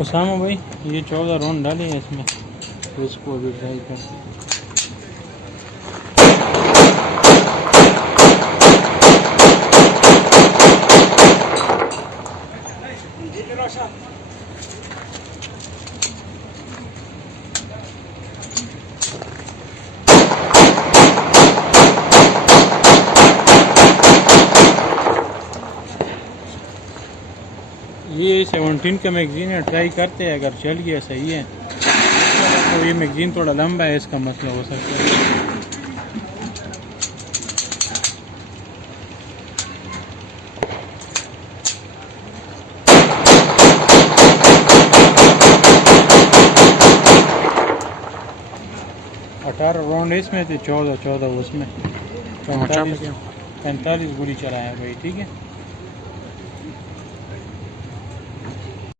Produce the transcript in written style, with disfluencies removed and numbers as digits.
उसामा भाई ये 14 राउंड डाले हैं इसमें, तो इसको अभी ट्राई करते हैं। ये 17 का मैगजीन है, ट्राई करते हैं, अगर चल गया सही है तो ये मैगजीन थोड़ा लंबा है, इसका मसला हो सकता है। अठारह राउंड इसमें थे, 14 उसमें, 45 गोली चलाया भाई, ठीक है।